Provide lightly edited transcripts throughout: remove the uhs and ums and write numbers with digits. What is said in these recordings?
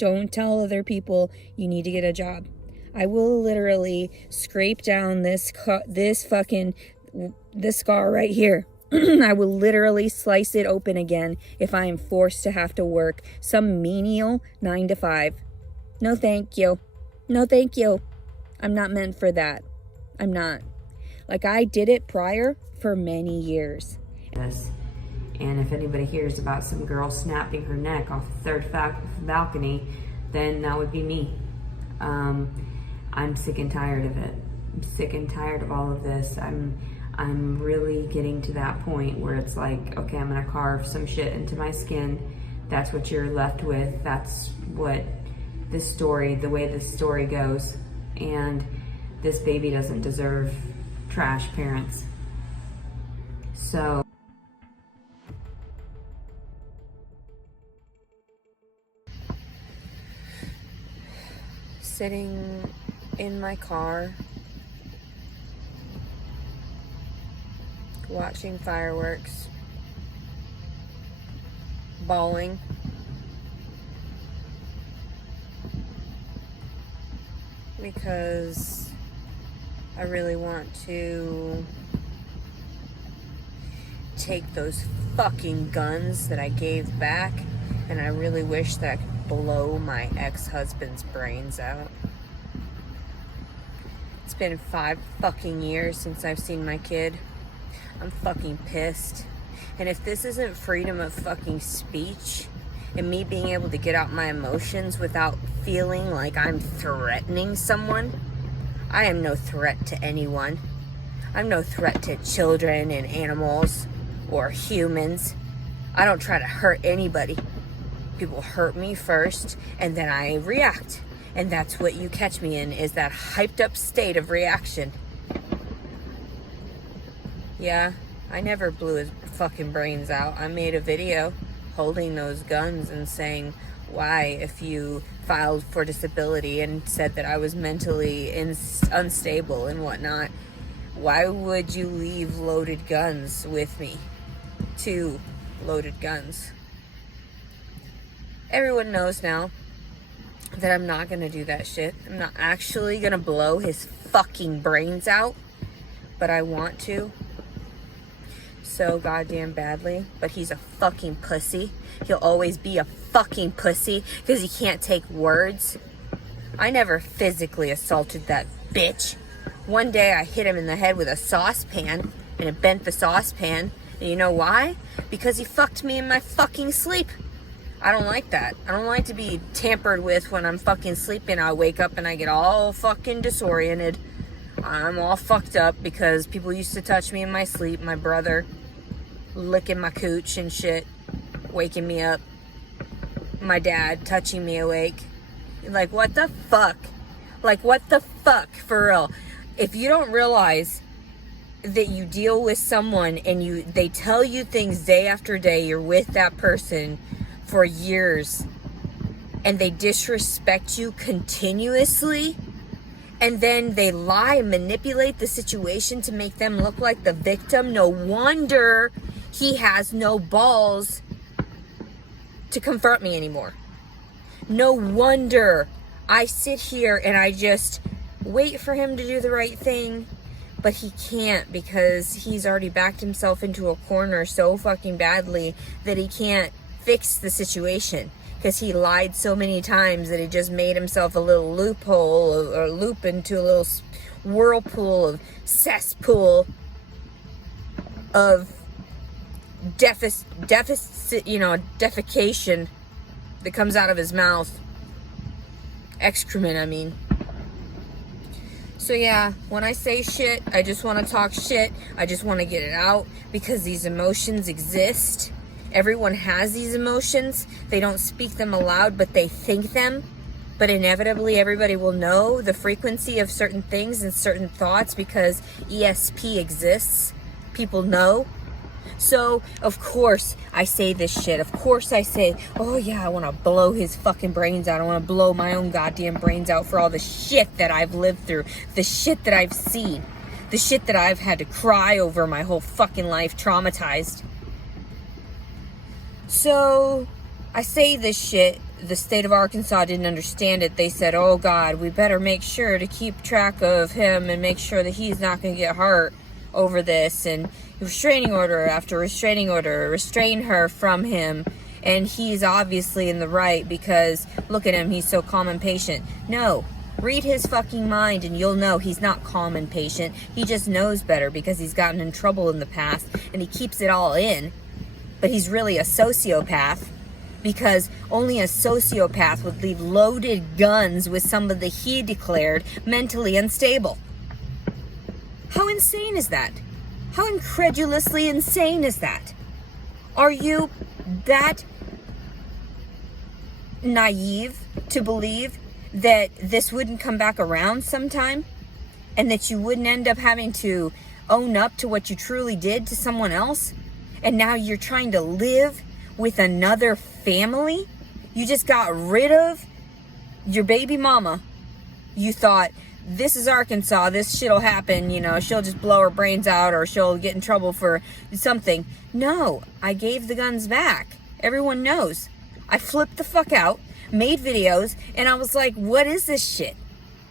Don't tell other people you need to get a job. I will literally scrape down this scar right here. I will literally slice it open again if I am forced to have to work some menial 9 to 5. No, thank you. No, thank you. I'm not meant for that. I'm not. Like, I did it prior for many years. And if anybody hears about some girl snapping her neck off the third balcony, then that would be me. I'm sick and tired of it. I'm sick and tired of all of this. I'm really getting to that point where it's like, okay, I'm gonna carve some shit into my skin. That's what you're left with. That's what this story, the way this story goes. And this baby doesn't deserve trash parents. So sitting in my car watching fireworks, bawling, because I really want to take those fucking guns that I gave back, and I really wish that I could blow my ex-husband's brains out. It's been 5 fucking years since I've seen my kid. I'm fucking pissed. And if this isn't freedom of fucking speech and me being able to get out my emotions without feeling like I'm threatening someone, I am no threat to anyone. I'm no threat to children and animals or humans. I don't try to hurt anybody. People hurt me first, and then I react. And that's what you catch me in, is that hyped up state of reaction. Yeah, I never blew his fucking brains out. I made a video holding those guns and saying, why, if you filed for disability and said that I was mentally unstable and whatnot, why would you leave loaded guns with me? 2 loaded guns. Everyone knows now that I'm not gonna do that shit. I'm not actually gonna blow his fucking brains out, but I want to so goddamn badly. But he's a fucking pussy. He'll always be a fucking pussy because he can't take words. I never physically assaulted that bitch. One day I hit him in the head with a saucepan and it bent the saucepan. And you know why? Because he fucked me in my fucking sleep. I don't like that. I don't like to be tampered with when I'm fucking sleeping. I wake up and I get all fucking disoriented. I'm all fucked up because people used to touch me in my sleep. My brother licking my cooch and shit, waking me up. My dad touching me awake. Like, what the fuck? Like, what the fuck, for real? If you don't realize that you deal with someone and they tell you things day after day, you're with that person for years, and they disrespect you continuously, and then they lie and manipulate the situation to make them look like the victim, no wonder he has no balls to confront me anymore. No wonder I sit here and I just wait for him to do the right thing, but he can't, because he's already backed himself into a corner so fucking badly that he can't fix the situation, because he lied so many times that he just made himself a little loophole or loop into a little whirlpool of cesspool of defecation that comes out of his mouth. Excrement, I mean. So yeah, when I say shit, I just want to talk shit. I just want to get it out because these emotions exist. Everyone has these emotions. They don't speak them aloud, but they think them. But inevitably, everybody will know the frequency of certain things and certain thoughts because ESP exists. People know. So, of course, I say this shit. Of course I say, oh yeah, I want to blow his fucking brains out. I want to blow my own goddamn brains out for all the shit that I've lived through. The shit that I've seen. The shit that I've had to cry over my whole fucking life, traumatized. So, I say this shit the state of Arkansas didn't understand it. They said, oh God, we better make sure to keep track of him and make sure that he's not going to get hurt over this. And restraining order after restraining order, restrain her from him. And he's obviously in the right because look at him, he's so calm and patient. No, read his fucking mind and you'll know he's not calm and patient. He just knows better because he's gotten in trouble in the past and he keeps it all in. But he's really a sociopath. Because only a sociopath would leave loaded guns with somebody he declared mentally unstable. How insane is that? How incredulously insane is that? Are you that naive to believe that this wouldn't come back around sometime? And that you wouldn't end up having to own up to what you truly did to someone else? And now you're trying to live with another family? You just got rid of your baby mama. You thought, this is Arkansas, this shit'll happen, you know, she'll just blow her brains out or she'll get in trouble for something. No, I gave the guns back. Everyone knows. I flipped the fuck out, made videos, and I was like, what is this shit?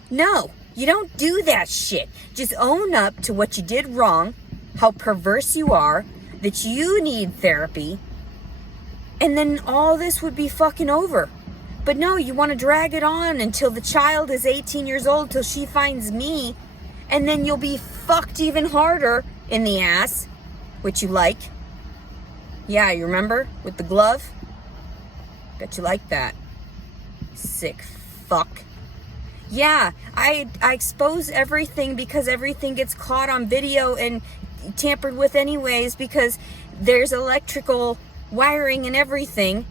No, you don't do that shit. Just own up to what you did wrong, how perverse you are, that you need therapy, and then all this would be fucking over. But no, you want to drag it on until the child is 18 years old, till she finds me, and then you'll be fucked even harder in the ass, which you like. Yeah, you remember? With the glove? Bet you like that. Sick fuck. Yeah, I expose everything because everything gets caught on video and tampered with anyways, because there's electrical wiring and everything,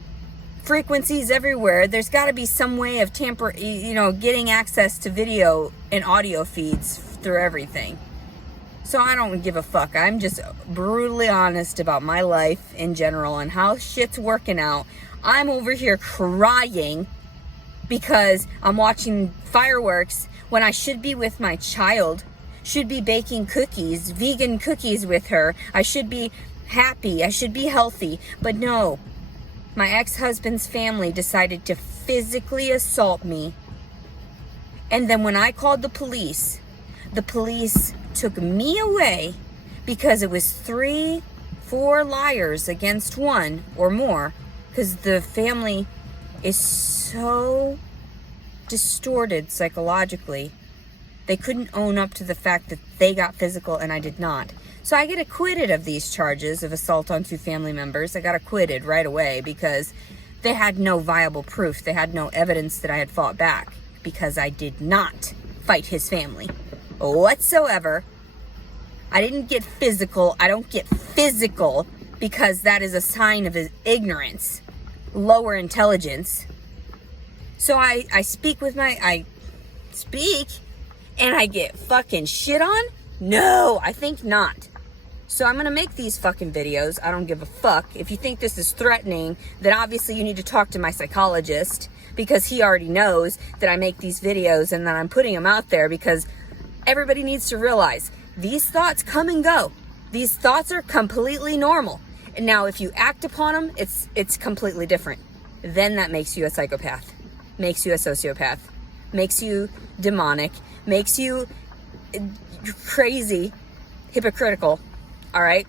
frequencies everywhere. There's got to be some way of getting access to video and audio feeds through everything. So I don't give a fuck. I'm just brutally honest about my life in general and how shit's working out. I'm over here crying because I'm watching fireworks when I should be with my child, should be baking cookies, vegan cookies with her. I should be happy, I should be healthy, but no. My ex-husband's family decided to physically assault me. And then when I called the police took me away because it was 3-4 liars against one or more, because the family is so distorted psychologically. They couldn't own up to the fact that they got physical and I did not. So I get acquitted of these charges of assault on 2 family members. I got acquitted right away because they had no viable proof. They had no evidence that I had fought back, because I did not fight his family whatsoever. I didn't get physical. I don't get physical because that is a sign of his ignorance, lower intelligence. So I speak and I get fucking shit on? No, I think not. So I'm going to make these fucking videos. I don't give a fuck. If you think this is threatening, then obviously you need to talk to my psychologist, because he already knows that I make these videos and that I'm putting them out there, because everybody needs to realize these thoughts come and go. These thoughts are completely normal. And now if you act upon them, it's completely different. Then that makes you a psychopath, makes you a sociopath, makes you demonic, makes you crazy, hypocritical. All right.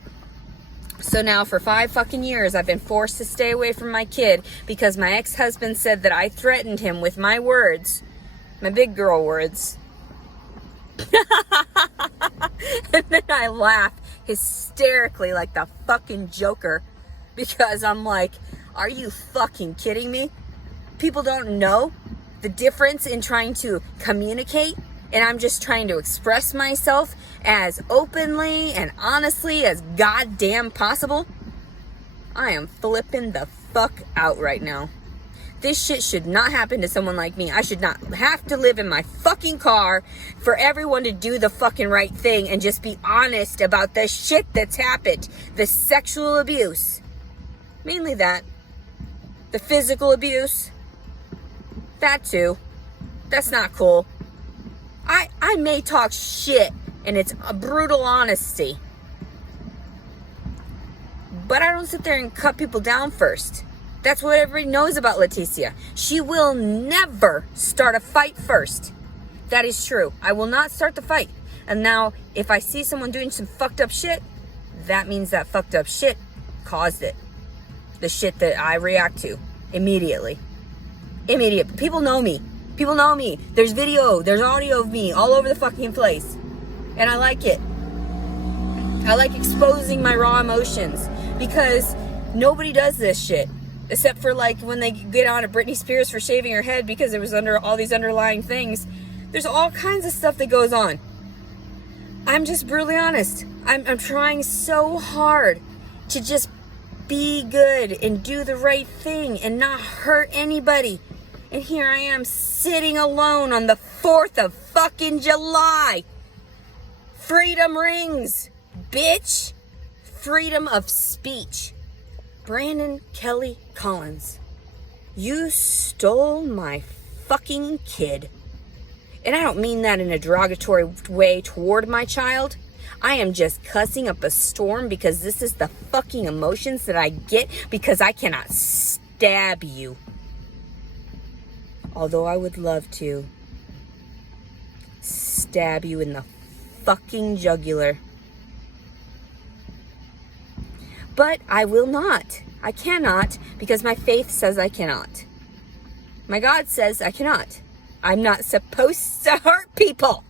So now for 5 fucking years, I've been forced to stay away from my kid because my ex-husband said that I threatened him with my words, my big girl words. And then I laugh hysterically like the fucking Joker, because I'm like, are you fucking kidding me? People don't know the difference in trying to communicate, and I'm just trying to express myself as openly and honestly as goddamn possible. I am flipping the fuck out right now. This shit should not happen to someone like me. I should not have to live in my fucking car for everyone to do the fucking right thing and just be honest about the shit that's happened. The sexual abuse. Mainly that. The physical abuse. That too. That's not cool. I may talk shit, and it's a brutal honesty, but I don't sit there and cut people down first. That's what everybody knows about Leticia. She will never start a fight first. That is true. I will not start the fight. And now, if I see someone doing some fucked up shit, that means that fucked up shit caused it. The shit that I react to immediately. Immediate. People know me. People know me. There's video, there's audio of me all over the fucking place. And I like it. I like exposing my raw emotions because nobody does this shit. Except for like when they get on at Britney Spears for shaving her head because it was under all these underlying things. There's all kinds of stuff that goes on. I'm just brutally honest. I'm trying so hard to just be good and do the right thing and not hurt anybody. And here I am sitting alone on the 4th of fucking July. Freedom rings, bitch. Freedom of speech. Brandon Kelly Collins, you stole my fucking kid. And I don't mean that in a derogatory way toward my child. I am just cussing up a storm because this is the fucking emotions that I get because I cannot stab you. Although I would love to stab you in the fucking jugular. But I will not. I cannot because my faith says I cannot. My God says I cannot. I'm not supposed to hurt people.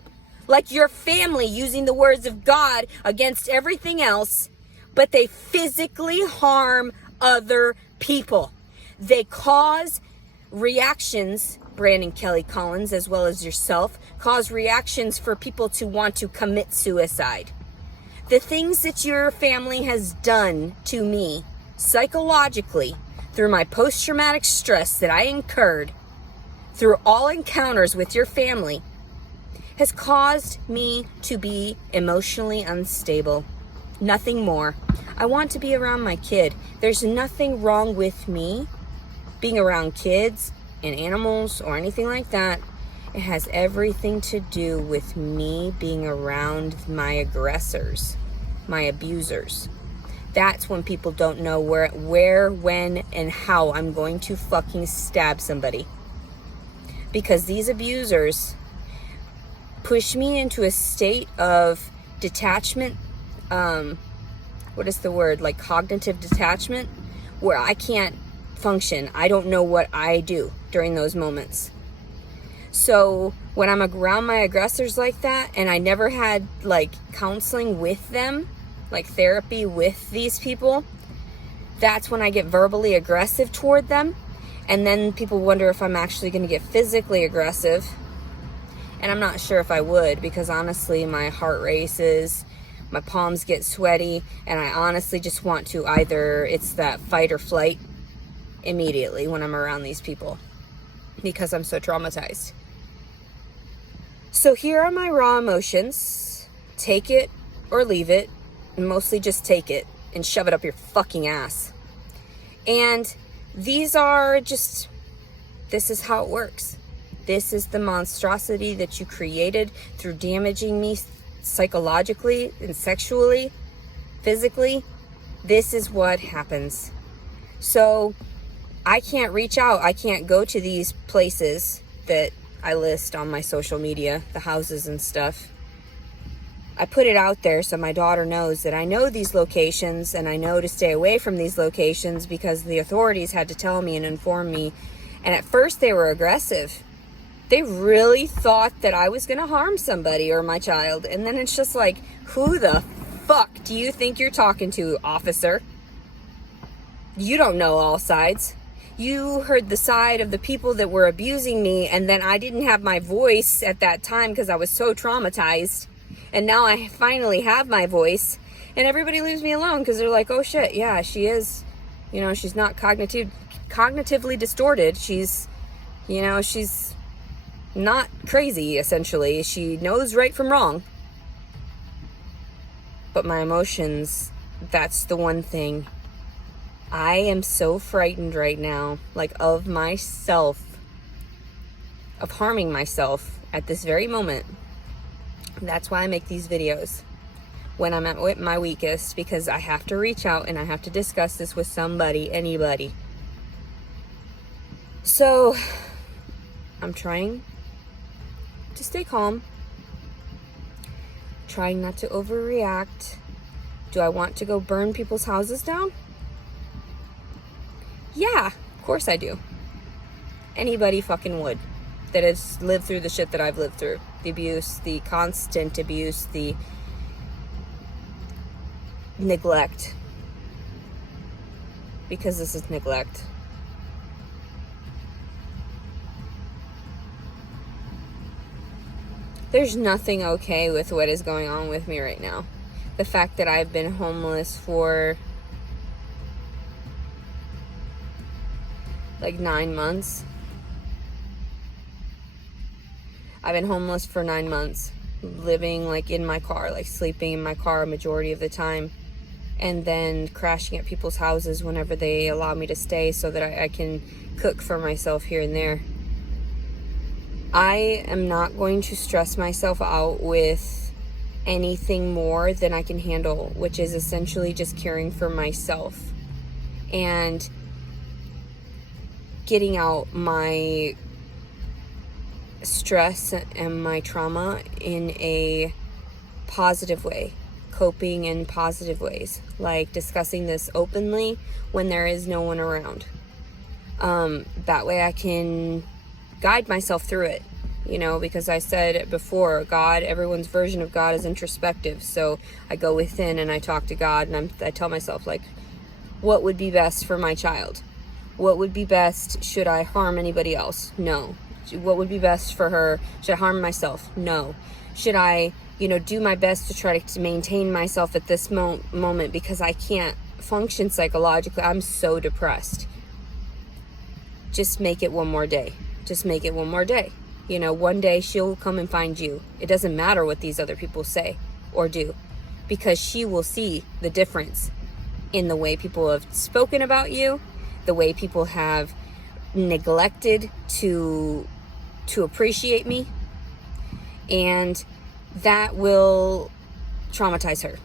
Like your family using the words of God against everything else, but they physically harm other people. They cause reactions, Brandon Kelly Collins, as well as yourself, cause reactions for people to want to commit suicide. The things that your family has done to me psychologically through my post-traumatic stress that I incurred through all encounters with your family has caused me to be emotionally unstable. Nothing more. I want to be around my kid. There's nothing wrong with me being around kids and animals or anything like that. It has everything to do with me being around my aggressors, my abusers. That's when people don't know where, when, and how I'm going to fucking stab somebody. Because these abusers push me into a state of detachment, what is the word, like cognitive detachment, where I can't function. I don't know what I do during those moments. So when I'm around my aggressors like that, and I never had like counseling with them, like therapy with these people, that's when I get verbally aggressive toward them. And then people wonder if I'm actually going to get physically aggressive. And I'm not sure if I would, because honestly, my heart races, my palms get sweaty, and I honestly just want to either, it's that fight or flight immediately when I'm around these people, because I'm so traumatized. So here are my raw emotions. Take it or leave it. Mostly just take it and shove it up your fucking ass. And these are just, this is how it works. This is the monstrosity that you created through damaging me psychologically and sexually, physically. This is what happens. So I can't reach out. I can't go to these places that I list on my social media, the houses and stuff. I put it out there so my daughter knows that I know these locations and I know to stay away from these locations because the authorities had to tell me and inform me. And at first they were aggressive. They really thought that I was going to harm somebody or my child. And then it's just like, who the fuck do you think you're talking to, officer? You don't know all sides. You heard the side of the people that were abusing me, and then I didn't have my voice at that time because I was so traumatized. And now I finally have my voice, and everybody leaves me alone because they're like, oh shit, yeah, she is, you know, she's not cognitively distorted. She's, you know, she's not crazy, essentially. She knows right from wrong. But my emotions, that's the one thing. I am so frightened right now, like of myself, of harming myself at this very moment. That's why I make these videos when I'm at my weakest, because I have to reach out and I have to discuss this with somebody, anybody. So I'm trying to stay calm, trying not to overreact. Do I want to go burn people's houses down? Yeah, of course I do. Anybody fucking would that has lived through the shit that I've lived through. The abuse, the constant abuse, the neglect. Because this is neglect. There's nothing okay with what is going on with me right now. The fact that I've been homeless for like 9 months. I've been homeless for 9 months, living like in my car, like sleeping in my car a majority of the time, and then crashing at people's houses whenever they allow me to stay so that I can cook for myself here and there. I am not going to stress myself out with anything more than I can handle, which is essentially just caring for myself and getting out my stress and my trauma in a positive way, coping in positive ways, like discussing this openly when there is no one around. That way I can guide myself through it, because I said before, God, everyone's version of God is introspective. So I go within and I talk to God, and I tell myself, like, what would be best for my child? What would be best? Should I harm anybody else? No. What would be best for her? Should I harm myself? No. Should I, do my best to try to maintain myself at this moment because I can't function psychologically? I'm so depressed. Just make it one more day. Just make it one more day. One day she'll come and find you. It doesn't matter what these other people say or do, because she will see the difference in the way people have spoken about you, the way people have neglected to appreciate me, and that will traumatize her.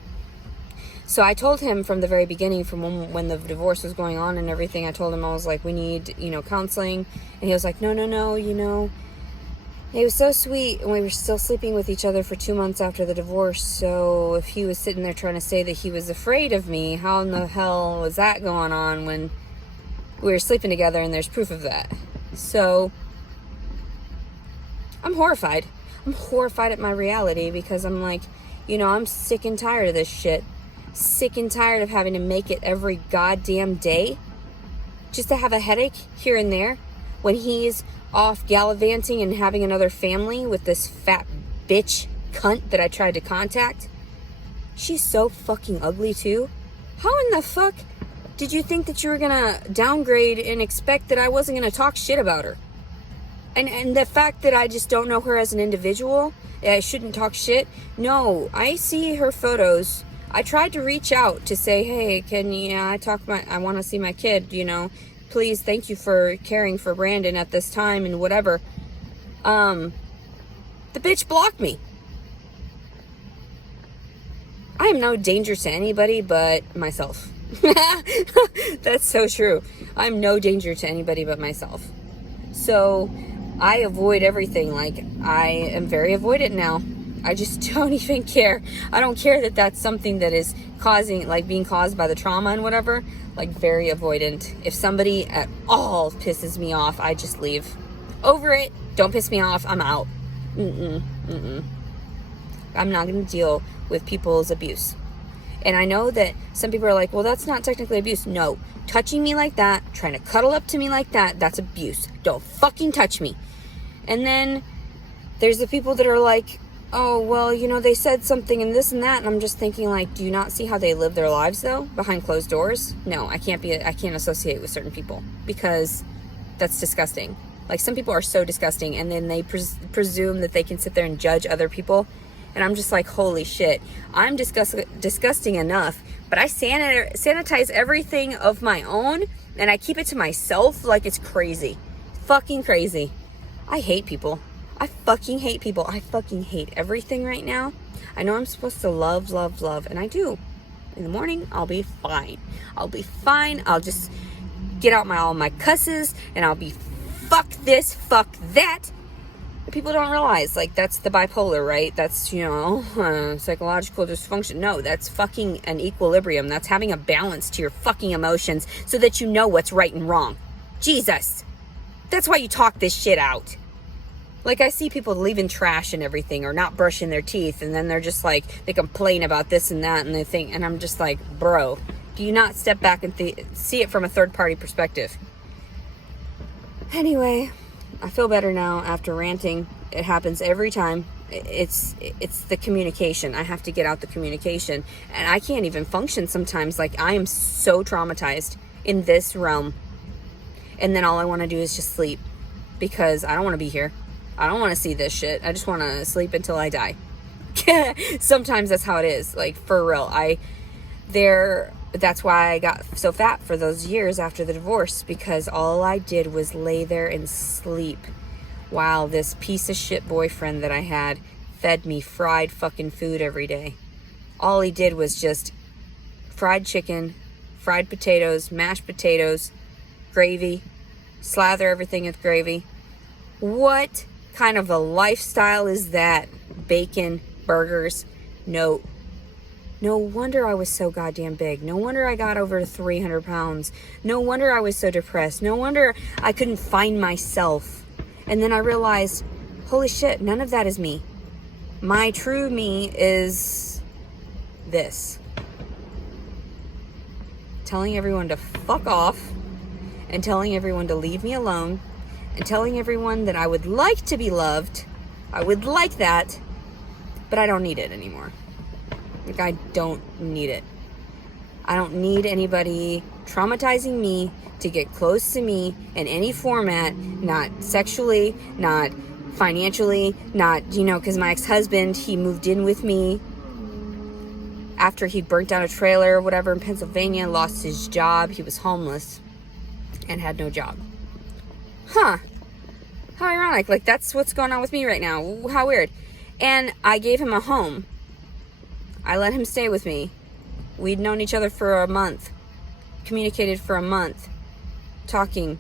So I told him from the very beginning, from when the divorce was going on and everything, I told him, I was like, we need, counseling. And he was like, no, He was so sweet, and we were still sleeping with each other for 2 months after the divorce. So if he was sitting there trying to say that he was afraid of me, how in the hell was that going on when we were sleeping together and there's proof of that? So I'm horrified. I'm horrified at my reality, because I'm like, I'm sick and tired of this shit. Sick and tired of having to make it every goddamn day just to have a headache here and there when he's off gallivanting and having another family with this fat bitch cunt that I tried to contact. She's so fucking ugly too. How in the fuck did you think that you were gonna downgrade and expect that I wasn't gonna talk shit about her? And the fact that I just don't know her as an individual, I shouldn't talk shit. No, I see her photos. I tried to reach out to say, hey, I want to see my kid, please, thank you for caring for Brandon at this time and whatever. The bitch blocked me. I am no danger to anybody but myself. That's so true. I'm no danger to anybody but myself. So I avoid everything. Like, I am very avoidant now. I just don't even care. I don't care that that's something that is being caused by the trauma and whatever. Like, very avoidant. If somebody at all pisses me off, I just leave. Over it. Don't piss me off. I'm out. I'm not going to deal with people's abuse. And I know that some people are like, well, that's not technically abuse. No. Touching me like that, trying to cuddle up to me like that, that's abuse. Don't fucking touch me. And then there's the people that are like, oh, well, they said something and this and that. And I'm just thinking, like, do you not see how they live their lives, though, behind closed doors? No, I can't associate with certain people, because that's disgusting. Like, some people are so disgusting, and then they presume that they can sit there and judge other people. And I'm just like, holy shit, I'm disgusting enough, but I sanitize everything of my own, and I keep it to myself like it's crazy. Fucking crazy. I hate people. I fucking hate people. I fucking hate everything right now. I know I'm supposed to love, and I do. In the morning, I'll be fine. I'll just get out all my cusses, and I'll be fuck this, fuck that. People don't realize, like, that's the bipolar, right? That's, psychological dysfunction. No, that's fucking an equilibrium. That's having a balance to your fucking emotions so that you know what's right and wrong. Jesus. That's why you talk this shit out. Like, I see people leaving trash and everything or not brushing their teeth, and then they're just like, they complain about this and that, and they think, and I'm just like, bro, do you not step back and see it from a third-party perspective? Anyway, I feel better now after ranting. It happens every time. It's the communication. I have to get out the communication. And I can't even function sometimes. Like, I am so traumatized in this realm. And then all I want to do is just sleep. Because I don't want to be here. I don't want to see this shit. I just want to sleep until I die. Sometimes that's how it is. Like, for real. That's why I got so fat for those years after the divorce, because all I did was lay there and sleep while this piece of shit boyfriend that I had fed me fried fucking food every day. All he did was just fried chicken, fried potatoes, mashed potatoes, gravy, slather everything with gravy. What kind of a lifestyle is that? Bacon, burgers, no wonder I was so goddamn big. No wonder I got over 300 pounds. No wonder I was so depressed. No wonder I couldn't find myself. And then I realized, holy shit, none of that is me. My true me is this. Telling everyone to fuck off, and telling everyone to leave me alone, and telling everyone that I would like to be loved. I would like that, but I don't need it anymore. Like, I don't need it. I don't need anybody traumatizing me to get close to me in any format, not sexually, not financially, not, because my ex-husband, he moved in with me after he burnt down a trailer or whatever in Pennsylvania, lost his job. He was homeless and had no job. Huh. How ironic. Like, that's what's going on with me right now. How weird. And I gave him a home. I let him stay with me. We'd known each other for a month. Communicated for a month. Talking.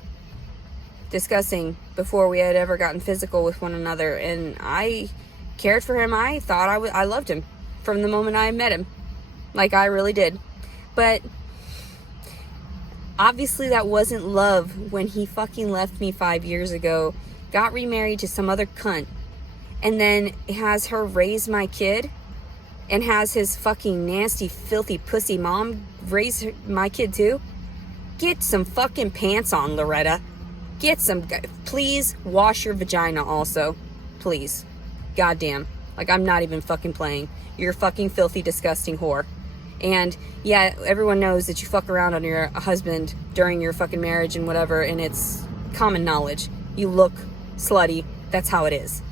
Discussing before we had ever gotten physical with one another. And I cared for him. I thought I loved him from the moment I met him. Like, I really did. But obviously that wasn't love when he fucking left me 5 years ago. Got remarried to some other cunt. And then has her raise my kid. And has his fucking nasty, filthy, pussy mom raise my kid too? Get some fucking pants on, Loretta. Please wash your vagina also. Please. Goddamn. Like, I'm not even fucking playing. You're a fucking filthy, disgusting whore. And yeah, everyone knows that you fuck around on your husband during your fucking marriage and whatever, and it's common knowledge. You look slutty. That's how it is.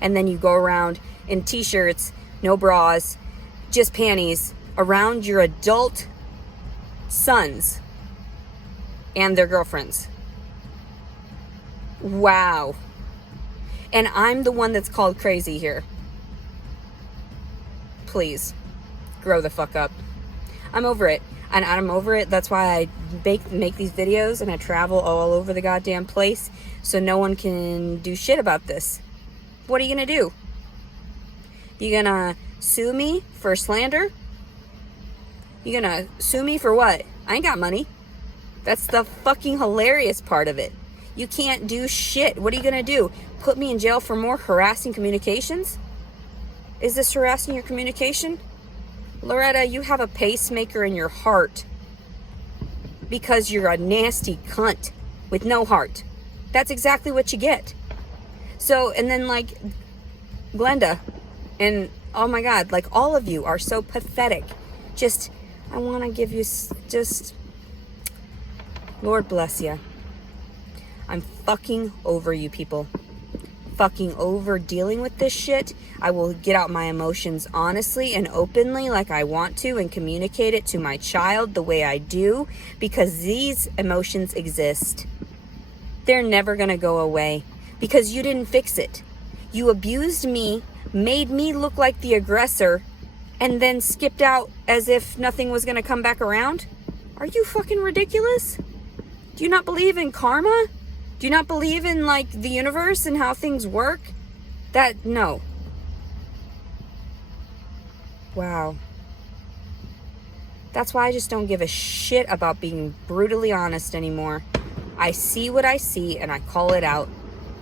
And then you go around in t-shirts, no bras, just panties, around your adult sons and their girlfriends. Wow. And I'm the one that's called crazy here. Please, grow the fuck up. I'm over it. And I'm over it. That's why I make these videos and I travel all over the goddamn place so no one can do shit about this. What are you gonna do? You gonna sue me for slander? You gonna sue me for what? I ain't got money. That's the fucking hilarious part of it. You can't do shit. What are you gonna do? Put me in jail for more harassing communications? Is this harassing your communication? Loretta, you have a pacemaker in your heart because you're a nasty cunt with no heart. That's exactly what you get. So, and then like Glenda, and oh my God, like all of you are so pathetic. Just, I want to give you just, Lord bless you. I'm fucking over you people. Fucking over dealing with this shit. I will get out my emotions honestly and openly like I want to and communicate it to my child the way I do because these emotions exist. They're never gonna go away because you didn't fix it. You abused me, made me look like the aggressor, and then skipped out as if nothing was gonna come back around? Are you fucking ridiculous? Do you not believe in karma? Do you not believe in, like, the universe and how things work? No. Wow. That's why I just don't give a shit about being brutally honest anymore. I see what I see and I call it out,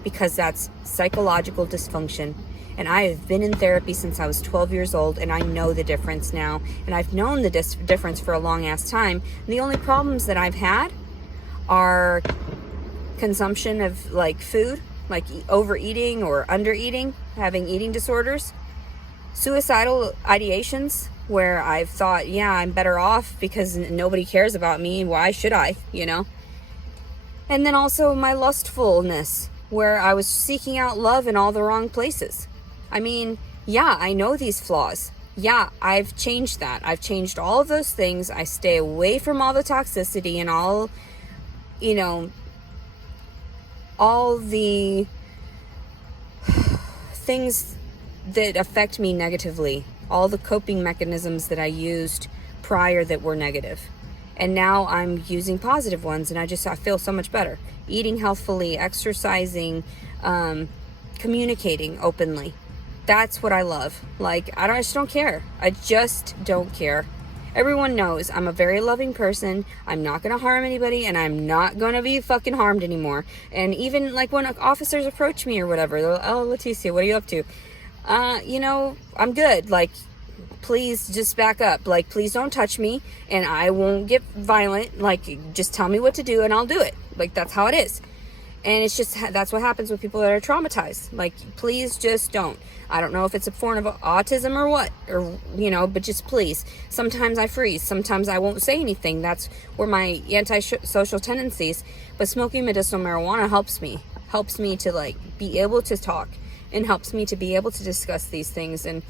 because that's psychological dysfunction. And I have been in therapy since I was 12 years old, and I know the difference now. And I've known the difference for a long ass time. And the only problems that I've had are consumption of, like, food, like overeating or undereating, having eating disorders, suicidal ideations where I've thought, yeah, I'm better off because nobody cares about me. Why should I, you know? And then also my lustfulness, where I was seeking out love in all the wrong places. I mean, yeah, I know these flaws. Yeah, I've changed that. I've changed all of those things. I stay away from all the toxicity and all, you know, all the things that affect me negatively, all the coping mechanisms that I used prior that were negative. And now I'm using positive ones, and I feel so much better. Eating healthfully, exercising, communicating openly. That's what I love. Like, I just don't care. I just don't care. Everyone knows I'm a very loving person. I'm not going to harm anybody, and I'm not going to be fucking harmed anymore. And even, like, when officers approach me or whatever, they're like, oh, Leticia, what are you up to? You know, I'm good. Like, please just back up. Like, please don't touch me, and I won't get violent. Like, just tell me what to do and I'll do it. Like, that's how it is. And it's just, that's what happens with people that are traumatized. Like, please just don't. I don't know if it's a form of autism or what, or, you know, but just please. Sometimes I freeze. Sometimes I won't say anything. That's where my antisocial tendencies. But smoking medicinal marijuana helps me to, like, be able to talk, and helps me to be able to discuss these things and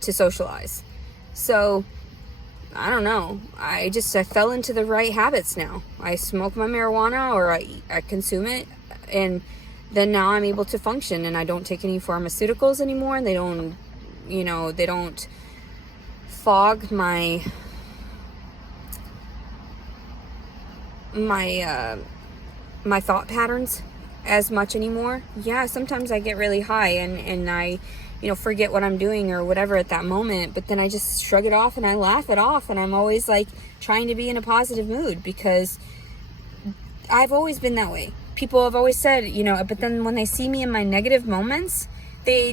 to socialize. So, I don't know. I fell into the right habits now. I smoke my marijuana, or I consume it, and then now I'm able to function, and I don't take any pharmaceuticals anymore, and they don't fog my thought patterns as much anymore. Yeah, sometimes I get really high and I, you know, forget what I'm doing or whatever at that moment, but then I just shrug it off and I laugh it off, and I'm always, like, trying to be in a positive mood, because I've always been that way. People have always said, you know, but then when they see me in my negative moments, they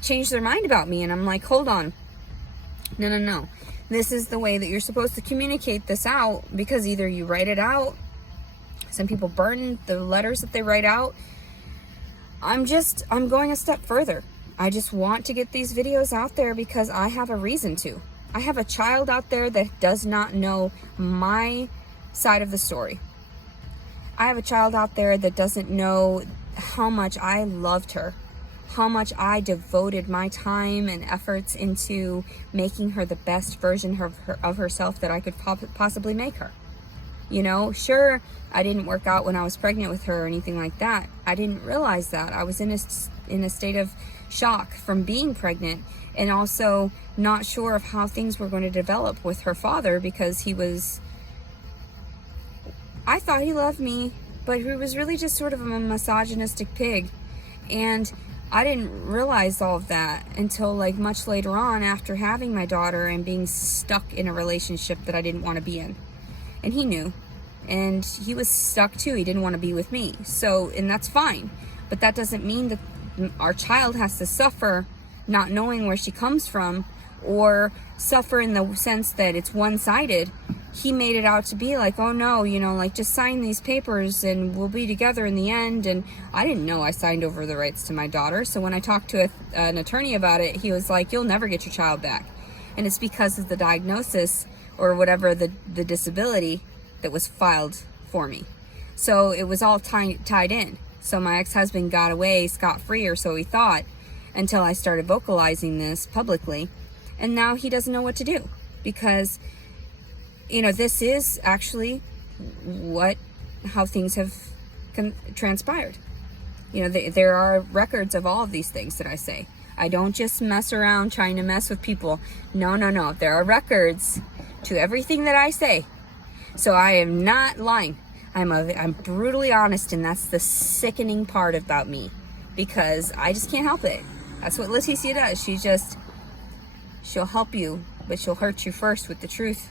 change their mind about me, and I'm like, hold on. No. This is the way that you're supposed to communicate this out, because either you write it out. Some people burn the letters that they write out. I'm going a step further. I just want to get these videos out there because I have a reason to. I have a child out there that does not know my side of the story. I have a child out there that doesn't know how much I loved her, how much I devoted my time and efforts into making her the best version of herself that I could possibly make her. You know, sure, I didn't work out when I was pregnant with her or anything like that. I didn't realize that. I was in a state of shock from being pregnant, and also not sure of how things were going to develop with her father, because I thought he loved me, but he was really just sort of a misogynistic pig. And I didn't realize all of that until, like, much later on, after having my daughter and being stuck in a relationship that I didn't want to be in. And he knew. And he was stuck too. He didn't want to be with me. So, and that's fine. But that doesn't mean that our child has to suffer not knowing where she comes from, or suffer in the sense that it's one-sided. He made it out to be like, oh no, you know, like, just sign these papers and we'll be together in the end. And I didn't know I signed over the rights to my daughter. So when I talked to an attorney about it, he was like, you'll never get your child back. And it's because of the diagnosis, or whatever, the disability that was filed for me. So it was all tied in. So my ex-husband got away scot-free, or so he thought, until I started vocalizing this publicly. And now he doesn't know what to do, because, you know, this is actually how things have transpired. You know, there are records of all of these things that I say. I don't just mess around trying to mess with people. No. There are records to everything that I say. So I am not lying. I'm brutally honest, and that's the sickening part about me, because I just can't help it. That's what Leticia does. She'll help you, but she'll hurt you first with the truth.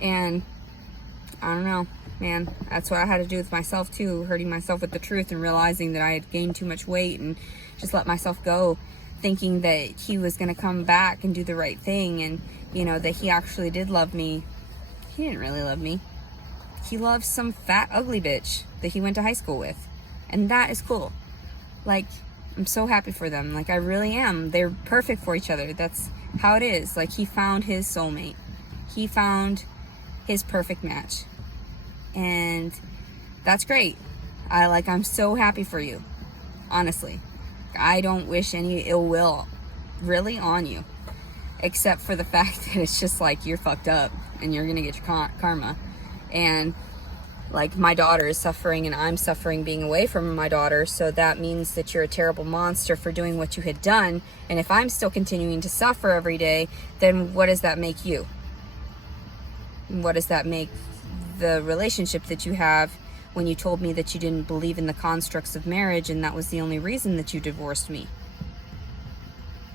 And I don't know, man, that's what I had to do with myself too, hurting myself with the truth and realizing that I had gained too much weight and just let myself go, thinking that he was going to come back and do the right thing, and, you know, that he actually did love me. He didn't really love me. He loves some fat, ugly bitch that he went to high school with. And that is cool. Like, I'm so happy for them. Like, I really am. They're perfect for each other. That's how it is. Like, he found his soulmate. He found his perfect match. And that's great. I'm so happy for you. Honestly. I don't wish any ill will really on you. Except for the fact that it's just like, you're fucked up and you're gonna get your karma. And like, my daughter is suffering and I'm suffering being away from my daughter, so that means that you're a terrible monster for doing what you had done. And if I'm still continuing to suffer every day, then what does that make you? What does that make the relationship that you have when you told me that you didn't believe in the constructs of marriage and that was the only reason that you divorced me?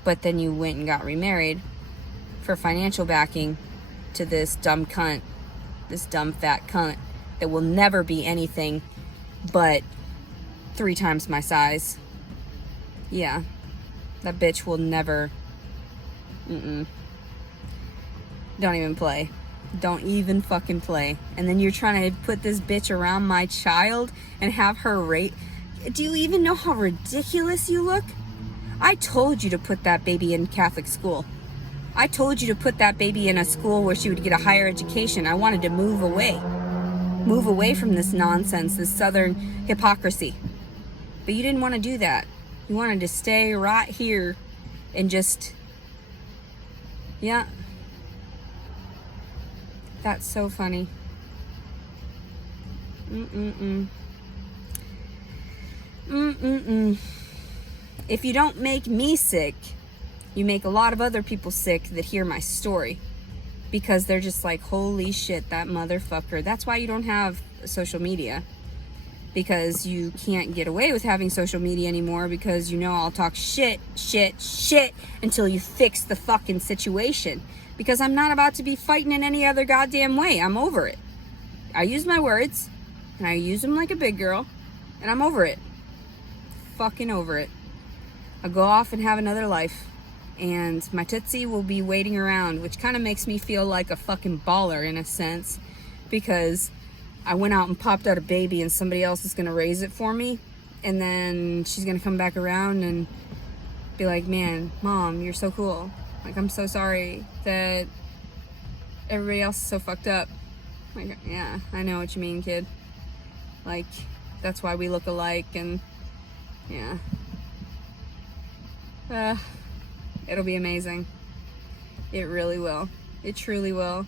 But then you went and got remarried for financial backing to this dumb cunt, this dumb fat cunt that will never be anything but 3 times my size. Yeah, that bitch will never. Don't even play. Don't even fucking play. And then you're trying to put this bitch around my child and have her rape. Do you even know how ridiculous you look? I told you to put that baby in Catholic school. I told you to put that baby in a school where she would get a higher education. I wanted to move away from this nonsense, this Southern hypocrisy. But you didn't want to do that. You wanted to stay right here and just, yeah. That's so funny. If you don't make me sick, you make a lot of other people sick that hear my story, because they're just like, holy shit, that motherfucker. That's why you don't have social media, because you can't get away with having social media anymore, because you know I'll talk shit until you fix the fucking situation, because I'm not about to be fighting in any other goddamn way. I'm over it. I use my words and I use them like a big girl, and I'm over it. Fucking over it. I'll go off and have another life, and my Tootsie will be waiting around, which kind of makes me feel like a fucking baller in a sense, because I went out and popped out a baby and somebody else is going to raise it for me, and then she's going to come back around and be like, man, Mom, you're so cool. Like, I'm so sorry that everybody else is so fucked up. Like, yeah, I know what you mean, kid. Like, that's why we look alike, and yeah. It'll be amazing. It really will. It truly will.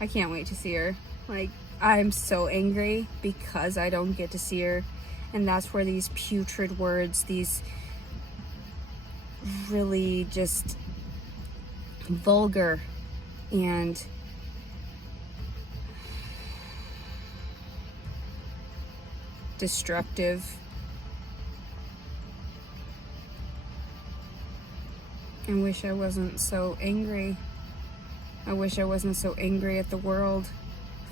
I can't wait to see her. Like, I'm so angry because I don't get to see her. And that's where these putrid words, these really just vulgar and destructive I wish I wasn't so angry. I wish I wasn't so angry at the world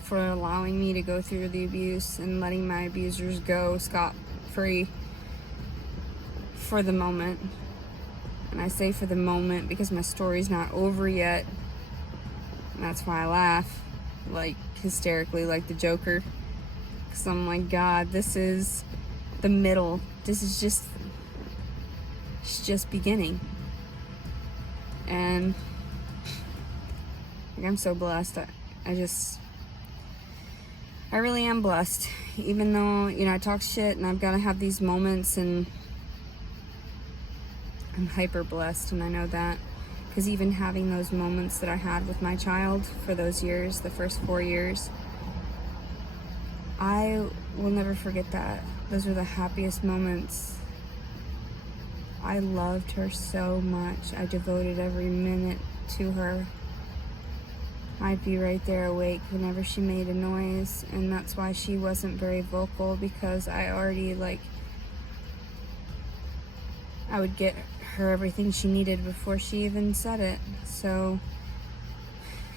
for allowing me to go through the abuse and letting my abusers go scot-free for the moment. And I say for the moment because my story's not over yet. And that's why I laugh, like, hysterically, like the Joker. Because I'm like, God, this is the middle. This is just, it's just beginning. And like, I'm so blessed. I really am blessed. Even though, you know, I talk shit and I've got to have these moments, and I'm hyper blessed, and I know that. Because even having those moments that I had with my child for those years, the first 4 years, I will never forget that. Those were the happiest moments. I loved her so much. I devoted every minute to her. I'd be right there awake whenever she made a noise, and that's why she wasn't very vocal, because I already, like, I would get her everything she needed before she even said it. So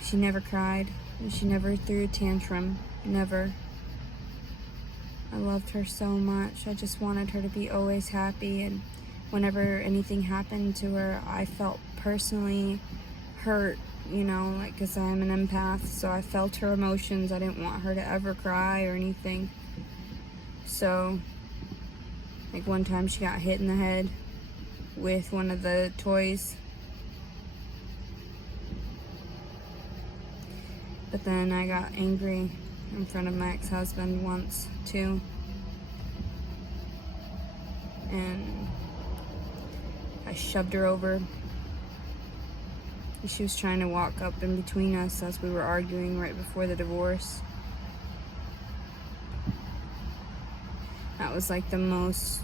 she never cried, she never threw a tantrum, never. I loved her so much. I just wanted her to be always happy, and whenever anything happened to her, I felt personally hurt, you know, like, because I'm an empath, so I felt her emotions. I didn't want her to ever cry or anything. So, like, one time she got hit in the head with one of the toys. But then I got angry in front of my ex-husband once, too. And I shoved her over. She was trying to walk up in between us as we were arguing right before the divorce. That was like the most,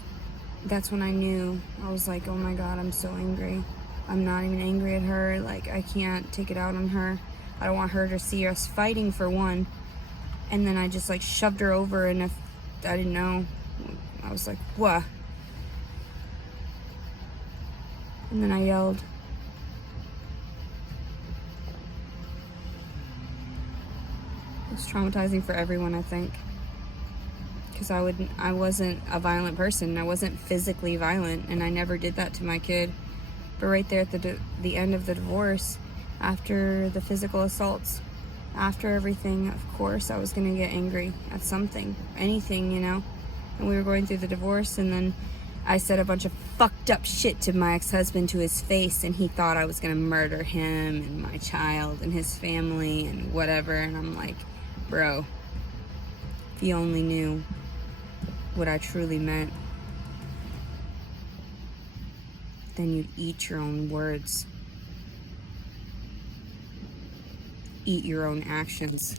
that's when I knew. I was like, oh my God, I'm so angry. I'm not even angry at her. Like, I can't take it out on her. I don't want her to see us fighting, for one. And then I just like shoved her over, and if I didn't know, I was like, what? And then I yelled. It was traumatizing for everyone, I think, because I wasn't a violent person. I wasn't physically violent, and I never did that to my kid. But right there at the end of the divorce, after the physical assaults, after everything, of course I was gonna get angry at something, anything, you know. And we were going through the divorce, and then I said a bunch of fucked up shit to my ex-husband to his face, and he thought I was gonna murder him and my child and his family and whatever. And I'm like, bro, if you only knew what I truly meant, then you'd eat your own words. Eat your own actions.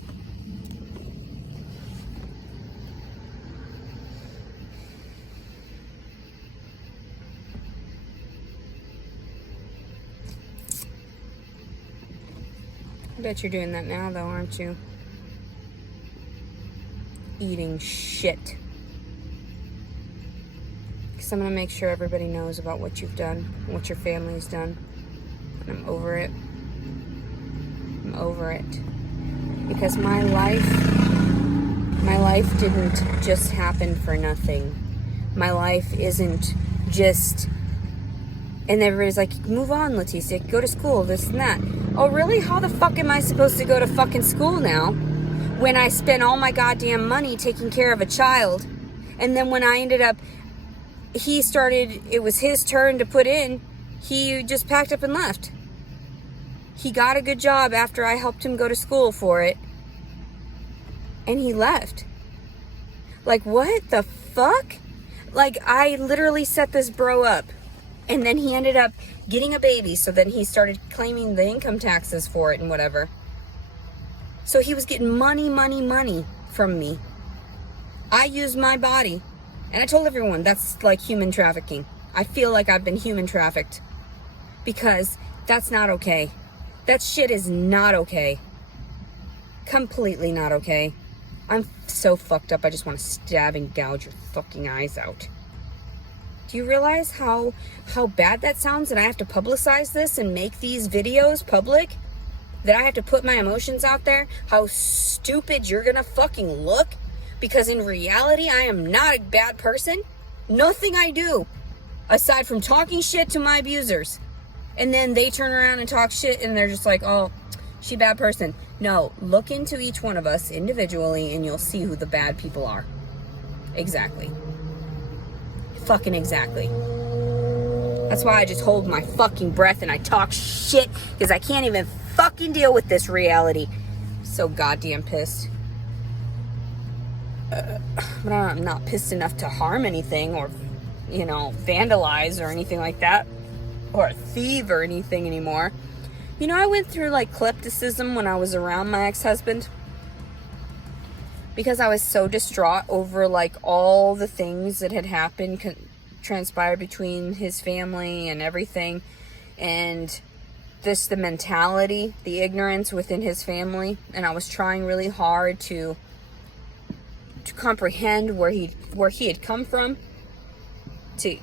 I bet you're doing that now, though, aren't you? Eating shit. Because I'm going to make sure everybody knows about what you've done, what your family's done. And I'm over it. I'm over it. Because my life didn't just happen for nothing. My life isn't just... And everybody's like, move on, Leticia, go to school, this and that. Oh, really? How the fuck am I supposed to go to fucking school now when I spent all my goddamn money taking care of a child? And then when I ended up, it was his turn to put in, he just packed up and left. He got a good job after I helped him go to school for it, and he left. Like, what the fuck? Like, I literally set this bro up. And then he ended up getting a baby, so then he started claiming the income taxes for it and whatever. So he was getting money from me. I used my body. And I told everyone that's like human trafficking. I feel like I've been human trafficked. Because that's not okay. That shit is not okay. Completely not okay. I'm so fucked up, I just want to stab and gouge your fucking eyes out. Do you realize how bad that sounds, that I have to publicize this and make these videos public? That I have to put my emotions out there? How stupid you're gonna fucking look? Because in reality, I am not a bad person. Nothing I do, aside from talking shit to my abusers. And then they turn around and talk shit and they're just like, oh, she a bad person. No, look into each one of us individually and you'll see who the bad people are. Exactly. Fucking exactly. That's why I just hold my fucking breath and I talk shit, because I can't even fucking deal with this reality. So goddamn pissed. But I'm not pissed enough to harm anything or, you know, vandalize or anything like that, or thieve or anything anymore. You know, I went through like klepticism when I was around my ex-husband, because I was so distraught over like all the things that had happened, transpired between his family and everything. And the mentality, the ignorance within his family, and I was trying really hard to comprehend where he had come from, to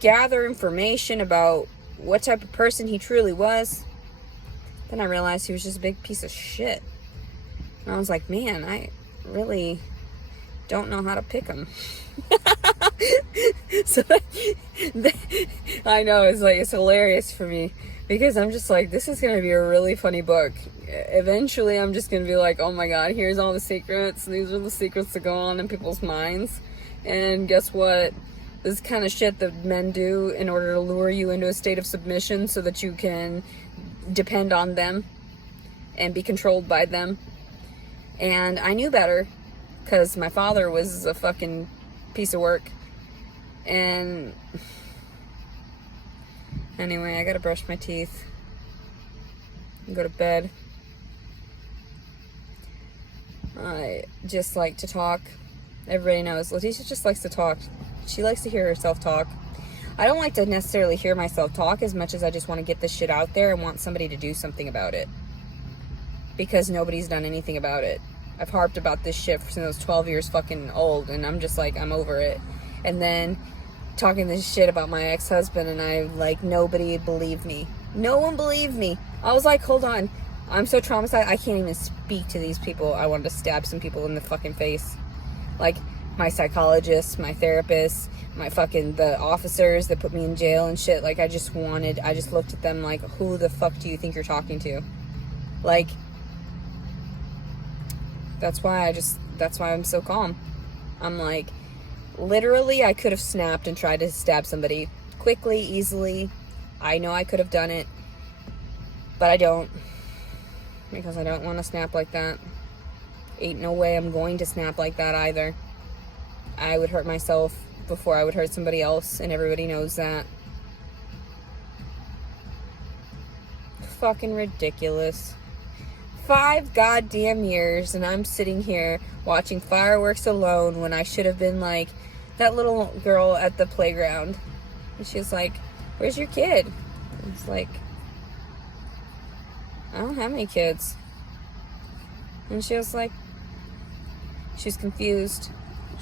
gather information about what type of person he truly was. Then I realized he was just a big piece of shit. And I was like, man, I really don't know how to pick him. So I know, it's hilarious for me, because I'm just like, this is going to be a really funny book. Eventually I'm just going to be like, oh my god, here's all the secrets. These are the secrets that go on in people's minds. And guess what? This kind of shit that men do in order to lure you into a state of submission so that you can depend on them and be controlled by them. And I knew better, because my father was a fucking piece of work. And anyway, I gotta brush my teeth and go to bed. I just like to talk. Everybody knows Leticia just likes to talk. She likes to hear herself talk. I don't like to necessarily hear myself talk as much as I just want to get this shit out there and want somebody to do something about it. Because nobody's done anything about it. I've harped about this shit since I was 12 years fucking old, and I'm just like, I'm over it. And then talking this shit about my ex-husband, and nobody believed me. No one believed me. I was like, hold on. I'm so traumatized, I can't even speak to these people. I wanted to stab some people in the fucking face. Like, my psychologist, my therapist, the officers that put me in jail and shit. Like, I just looked at them like, who the fuck do you think you're talking to? Like, that's why I'm so calm. I'm like, literally, I could have snapped and tried to stab somebody quickly, easily. I know I could have done it, but I don't, because I don't want to snap like that. Ain't no way I'm going to snap like that either. I would hurt myself before I would hurt somebody else, and everybody knows that. Fucking ridiculous. 5 goddamn years, and I'm sitting here watching fireworks alone when I should have been like that little girl at the playground. And she's like, where's your kid? And it's like, I don't have any kids. And she was like, she's confused.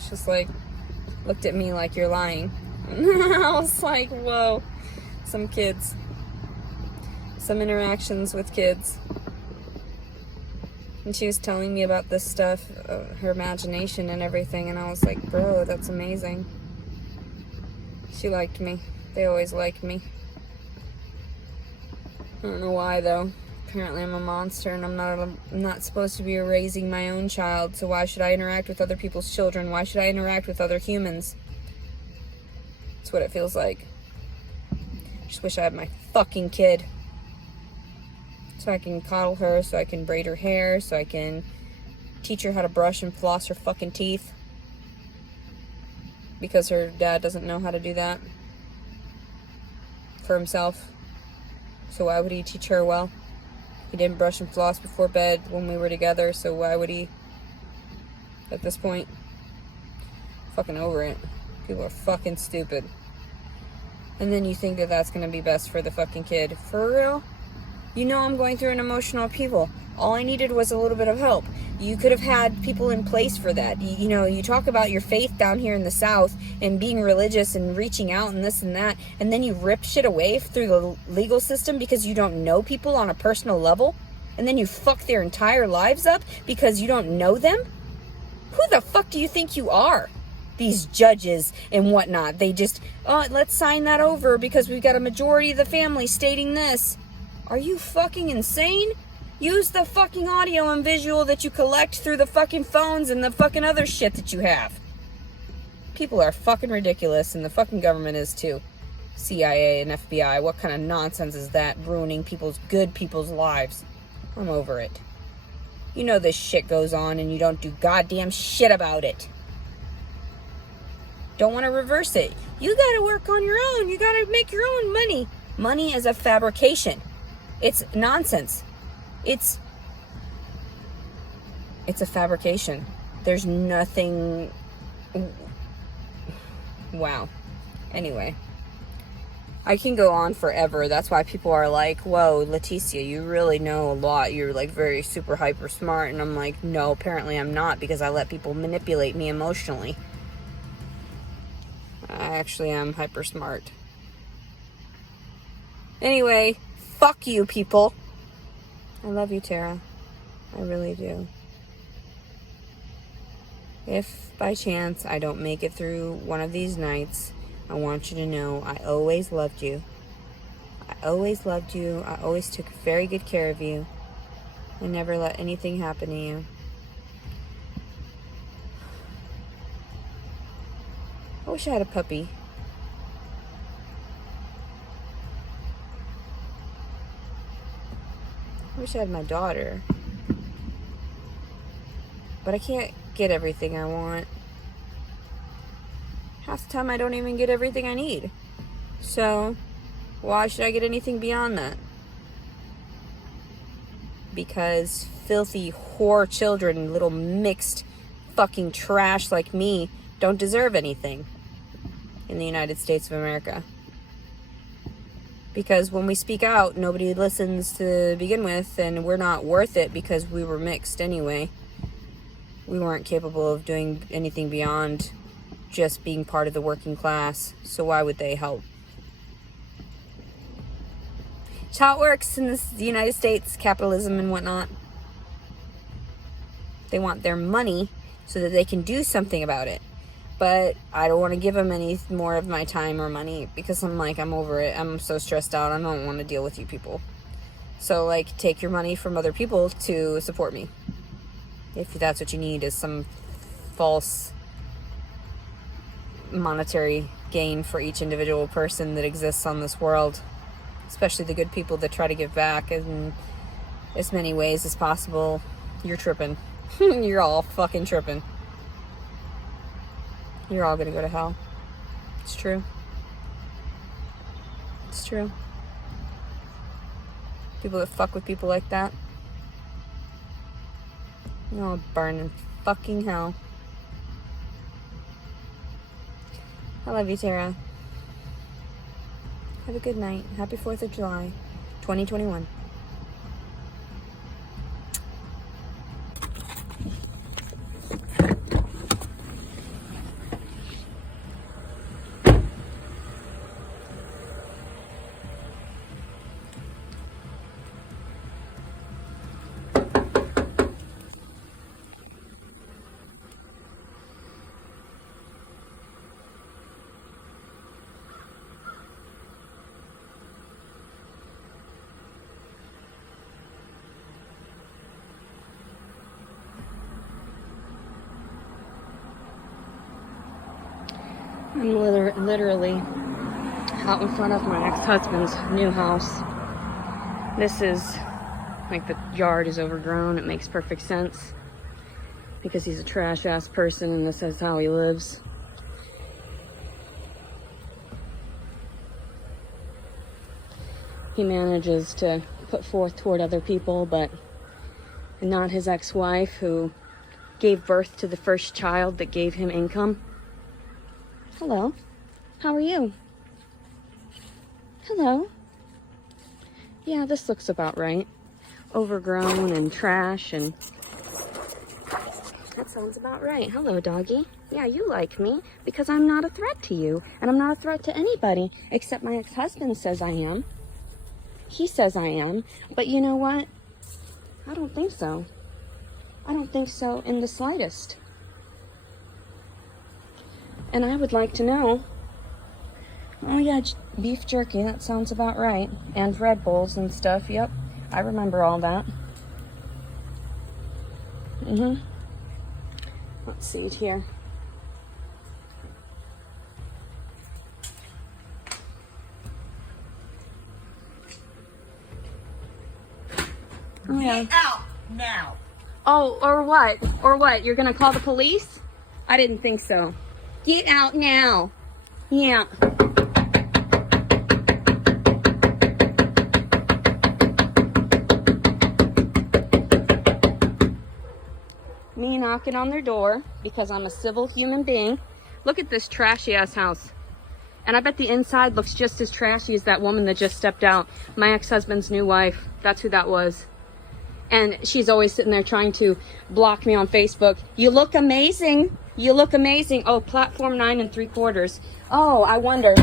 She's like, looked at me like, you're lying. And I was like, whoa. Some kids. Some interactions with kids. And she was telling me about this stuff, her imagination and everything, and I was like, bro, that's amazing. She liked me. They always liked me. I don't know why, though. Apparently I'm a monster, and I'm not supposed to be raising my own child, so why should I interact with other people's children? Why should I interact with other humans? That's what it feels like. Just wish I had my fucking kid. So I can coddle her, so I can braid her hair, so I can teach her how to brush and floss her fucking teeth. Because her dad doesn't know how to do that for himself. So why would he teach her well? He didn't brush and floss before bed when we were together, so why would he at this point? Fucking over it. People are fucking stupid. And then you think that that's going to be best for the fucking kid. For real? You know I'm going through an emotional upheaval. All I needed was a little bit of help. You could have had people in place for that. You know, you talk about your faith down here in the South and being religious and reaching out and this and that, and then you rip shit away through the legal system because you don't know people on a personal level, and then you fuck their entire lives up because you don't know them? Who the fuck do you think you are? These judges and whatnot. They just, oh, let's sign that over because we've got a majority of the family stating this. Are you fucking insane? Use the fucking audio and visual that you collect through the fucking phones and the fucking other shit that you have. People are fucking ridiculous, and the fucking government is too. CIA and FBI, what kind of nonsense is that? Ruining good people's lives. I'm over it. You know this shit goes on and you don't do goddamn shit about it. Don't want to reverse it. You gotta work on your own. You gotta make your own money. Money is a fabrication. It's nonsense. It's a fabrication. There's nothing. Wow. Anyway, I can go on forever. That's why people are like, whoa, Leticia, you really know a lot. You're like very super hyper smart. And I'm like, no, apparently I'm not, because I let people manipulate me emotionally. I actually am hyper smart. Anyway, fuck you, people. I love you, Tara. I really do. If by chance I don't make it through one of these nights, I want you to know I always loved you. I always loved you. I always took very good care of you. I never let anything happen to you. I wish I had a puppy. I wish I had my daughter. But I can't get everything I want. Half the time I don't even get everything I need. So, why should I get anything beyond that? Because filthy whore children, little mixed fucking trash like me, don't deserve anything in the United States of America. Because when we speak out, nobody listens to begin with, and we're not worth it because we were mixed anyway. We weren't capable of doing anything beyond just being part of the working class, so why would they help? It's how it works in the United States, capitalism and whatnot. They want their money so that they can do something about it. But I don't want to give them any more of my time or money, because I'm over it. I'm so stressed out. I don't want to deal with you people. So, like, take your money from other people to support me. If that's what you need, is some false monetary gain for each individual person that exists on this world. Especially the good people that try to give back in as many ways as possible. You're tripping. You're all fucking tripping. You're all gonna go to hell. It's true. It's true. People that fuck with people like that, you're all burn in fucking hell. I love you, Tara. Have a good night. Happy 4th of July, 2021. I'm literally out in front of my ex-husband's new house. This is, like, the yard is overgrown. It makes perfect sense because he's a trash-ass person and this is how he lives. He manages to put forth toward other people, but not his ex-wife, who gave birth to the first child that gave him income. Hello. How are you? Hello. Yeah, this looks about right. Overgrown and trash and... That sounds about right. Hello, doggy. Yeah, you like me because I'm not a threat to you. And I'm not a threat to anybody except my ex-husband says I am. He says I am. But you know what? I don't think so. I don't think so in the slightest. And I would like to know... Oh yeah, beef jerky, that sounds about right. And Red Bulls and stuff, yep. I remember all that. Let's see it here. Oh yeah. Get out now. Oh, or what? Or what? You're gonna call the police? I didn't think so. Get out now. Yeah. Me knocking on their door because I'm a civil human being. Look at this trashy ass house. And I bet the inside looks just as trashy as that woman that just stepped out. My ex-husband's new wife. That's who that was. And she's always sitting there trying to block me on Facebook. You look amazing. You look amazing. Oh, platform 9 3/4. Oh, I wonder.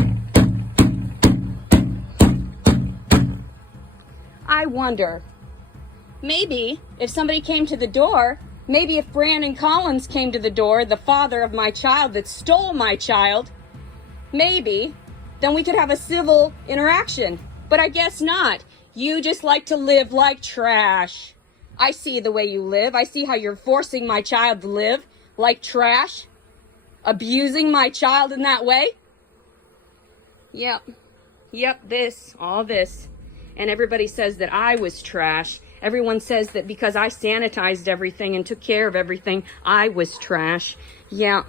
Maybe if somebody came to the door, maybe if Brandon Collins came to the door, the father of my child that stole my child, maybe, then we could have a civil interaction. But I guess not. You just like to live like trash. I see the way you live. I see how you're forcing my child to live like trash. Abusing my child in that way. Yep, all this. And everybody says that I was trash. Everyone says that because I sanitized everything and took care of everything, I was trash. Yeah.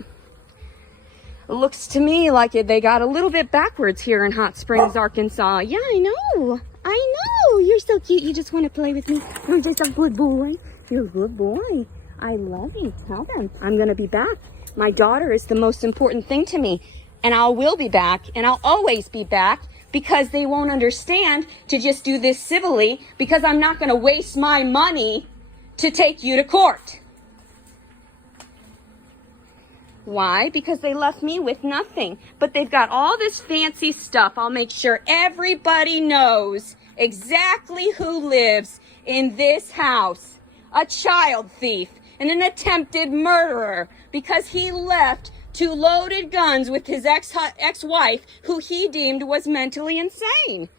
It looks to me like they got a little bit backwards here in Hot Springs, Arkansas. Yeah, I know. You're so cute. You just want to play with me. You're just a good boy. You're a good boy. I love you. Tell them I'm going to be back. My daughter is the most important thing to me. And I will be back. And I'll always be back. Because they won't understand to just do this civilly, because I'm not going to waste my money to take you to court. Why? Because they left me with nothing. But they've got all this fancy stuff. I'll make sure everybody knows exactly who lives in this house. A child thief and an attempted murderer, because he left 2 loaded guns with his ex-wife, who he deemed was mentally insane.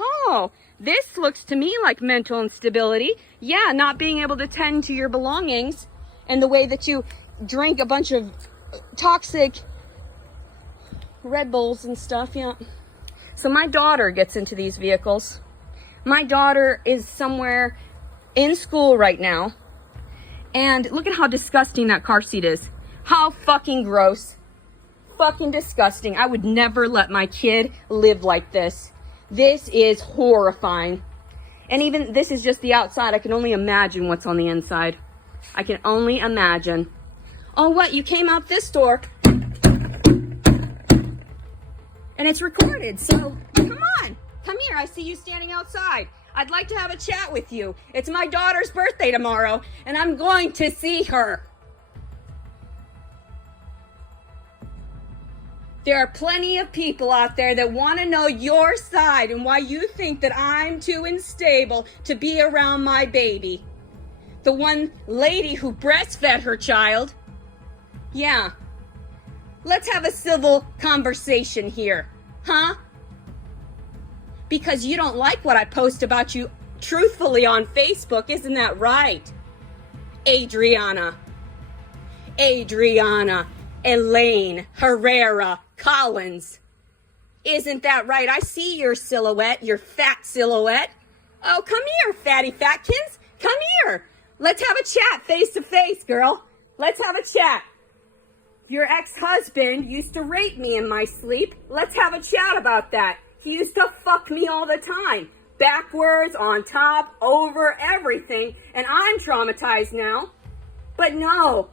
Oh, this looks to me like mental instability. Yeah, not being able to tend to your belongings, and the way that you drink a bunch of toxic Red Bulls and stuff, yeah. So my daughter gets into these vehicles. My daughter is somewhere in school right now, and look at how disgusting that car seat is. How fucking gross. Fucking disgusting. I would never let my kid live like this. This is horrifying. And even this is just the outside. I can only imagine what's on the inside. I can only imagine. Oh, what? You came out this door. And it's recorded. So, come on. Come here. I see you standing outside. I'd like to have a chat with you. It's my daughter's birthday tomorrow, and I'm going to see her. There are plenty of people out there that want to know your side and why you think that I'm too unstable to be around my baby. The one lady who breastfed her child. Yeah. Let's have a civil conversation here. Huh? Because you don't like what I post about you truthfully on Facebook, isn't that right? Adriana, Elaine, Herrera, Collins. Isn't that right? I see your silhouette, your fat silhouette. Oh, come here, fatty fatkins. Come here. Let's have a chat face to face, girl. Let's have a chat. Your ex-husband used to rape me in my sleep. Let's have a chat about that. He used to fuck me all the time. Backwards, on top, over, everything. And I'm traumatized now. But no.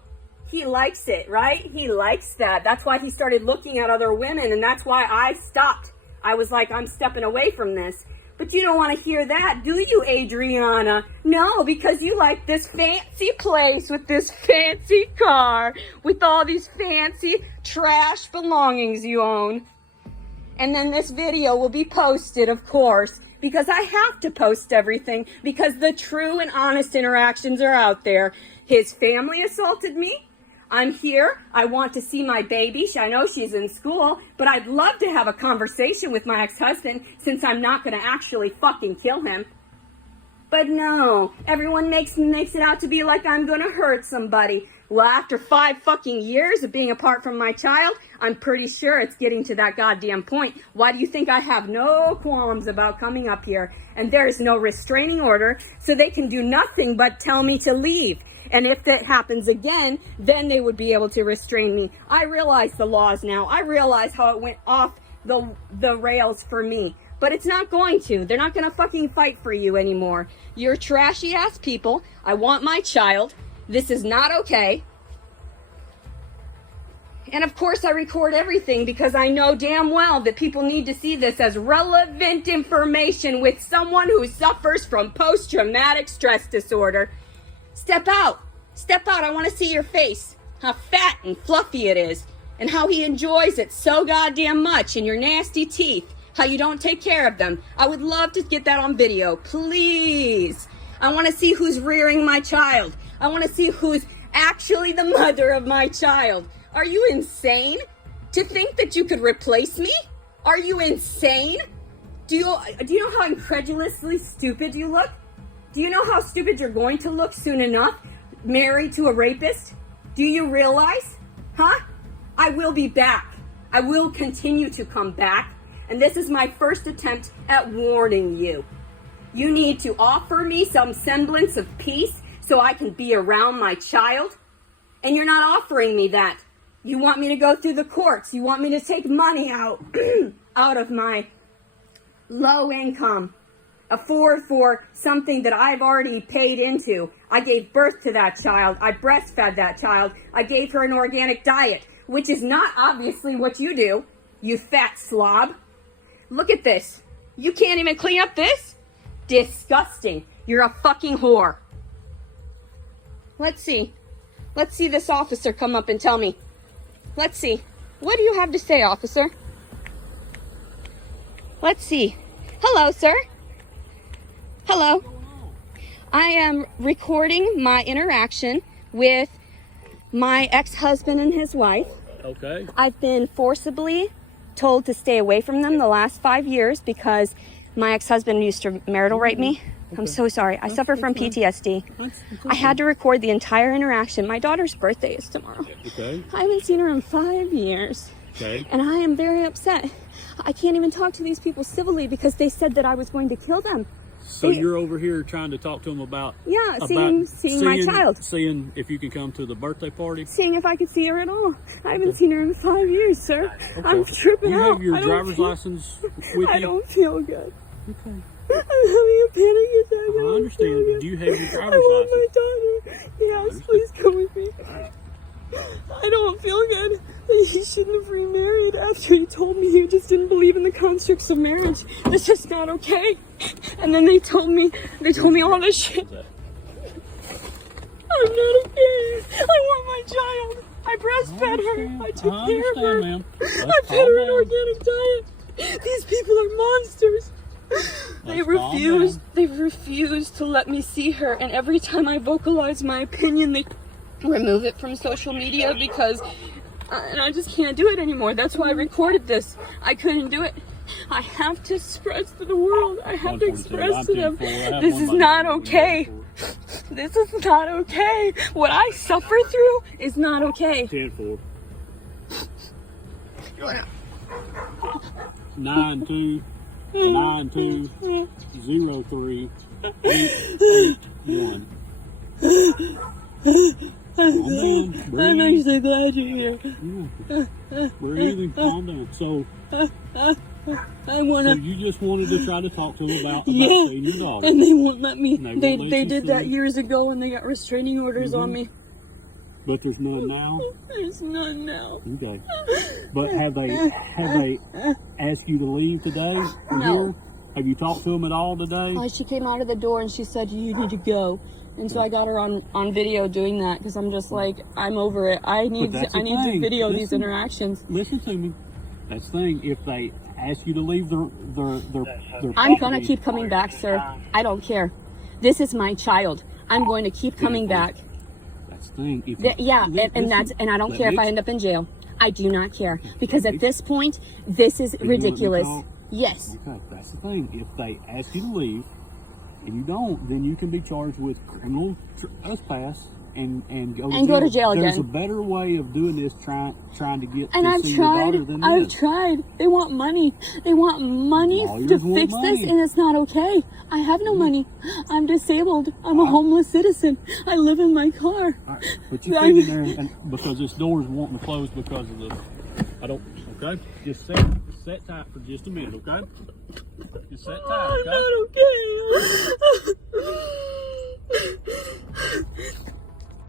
He likes it, right? He likes that. That's why he started looking at other women, and that's why I stopped. I was like, I'm stepping away from this. But you don't want to hear that, do you, Adriana? No, because you like this fancy place with this fancy car, with all these fancy trash belongings you own. And then this video will be posted, of course, because I have to post everything, because the true and honest interactions are out there. His family assaulted me. I'm here. I want to see my baby. I know she's in school, but I'd love to have a conversation with my ex-husband, since I'm not going to actually fucking kill him. But no, everyone makes it out to be like I'm going to hurt somebody. Well, after 5 fucking years of being apart from my child, I'm pretty sure it's getting to that goddamn point. Why do you think I have no qualms about coming up here? And there's no restraining order, so they can do nothing but tell me to leave. And if that happens again, then they would be able to restrain me. I realize the laws now. I realize how it went off the rails for me. But it's not going to. They're not going to fucking fight for you anymore. You're trashy ass people. I want my child. This is not okay. And of course I record everything because I know damn well that people need to see this as relevant information with someone who suffers from post-traumatic stress disorder. Step out. Step out. I want to see your face. How fat and fluffy it is. And how he enjoys it so goddamn much. And your nasty teeth. How you don't take care of them. I would love to get that on video. Please. I want to see who's rearing my child. I want to see who's actually the mother of my child. Are you insane to think that you could replace me? Are you insane? Do you know how incredulously stupid you look? Do you know how stupid you're going to look soon enough, married to a rapist? Do you realize? Huh? I will be back. I will continue to come back. And this is my first attempt at warning you. You need to offer me some semblance of peace so I can be around my child. And you're not offering me that. You want me to go through the courts. You want me to take money out, out of my low income, afford for something that I've already paid into. I gave birth to that child. I breastfed that child. I gave her an organic diet, which is not obviously what you do, you fat slob. Look at this. You can't even clean up this? Disgusting. You're a fucking whore. Let's see. Let's see this officer come up and tell me. Let's see. What do you have to say, officer? Let's see. Hello, sir. Hello. I am recording my interaction with my ex-husband and his wife. Okay. I've been forcibly told to stay away from them the last 5 years because my ex-husband used to marital rape me. I'm so sorry. I suffer from PTSD. I had to record the entire interaction. My daughter's birthday is tomorrow. Okay. I haven't seen her in 5 years. Okay. And I am very upset. I can't even talk to these people civilly because they said that I was going to kill them. So you're over here trying to talk to them about seeing my child. Seeing if you can come to the birthday party. Seeing if I could see her at all. I haven't seen her in 5 years, sir. Okay. I'm tripping out. You have your driver's license with you? I don't feel good. Okay. I'm having a panic attack. I understand. Do you have your driver's I want license? my daughter. Yes, please come with me. I don't feel good. He shouldn't have remarried after he told me he just didn't believe in the constructs of marriage. This is not okay. And then they told me all this shit. I'm not okay. I want my child. I breastfed her. I took care of her. Ma'am. I fed her an organic diet. These people are monsters. They refuse to let me see her, and every time I vocalize my opinion, they remove it from social media because and I just can't do it anymore. That's why I recorded this. I couldn't do it. I have to express to the world. I have to express to them. This is not okay. This is not okay. What I suffer through is not okay. 10-4. 92 9203 881. I'm actually glad you're here. Yeah. Breathe, calm down. So you just wanted to try to talk to them about seeing your daughter. And they won't let me. They did that see. years ago and they got restraining orders on me. But there's none now? There's none now. Okay. But have they asked you to leave today from No. here? Have you talked to them at all today? She came out of the door and she said, you need to go. And so I got her on video doing that because I'm just like, I'm over it. I need to video these interactions. Listen to me. That's the thing. If they ask you to leave their I'm going to keep coming back, sir. I don't care. This is my child. I'm going to keep coming back. That's the thing. And I don't care if I end up in jail. I do not care because at this point, this is ridiculous. Yes. Okay, that's the thing. If they ask you to leave and you don't, then you can be charged with criminal trespass and go to jail again. There's a better way of doing this, trying to get and to see your daughter than this. I've tried. They want money. They want money to fix this, and it's not okay. I have no money. I'm disabled. I'm a homeless citizen. I live in my car. Right. But you're sitting there, and because this door is wanting to close because of the. Okay? Just sit tight for just a minute, okay? Just sit tight, okay? I'm not okay.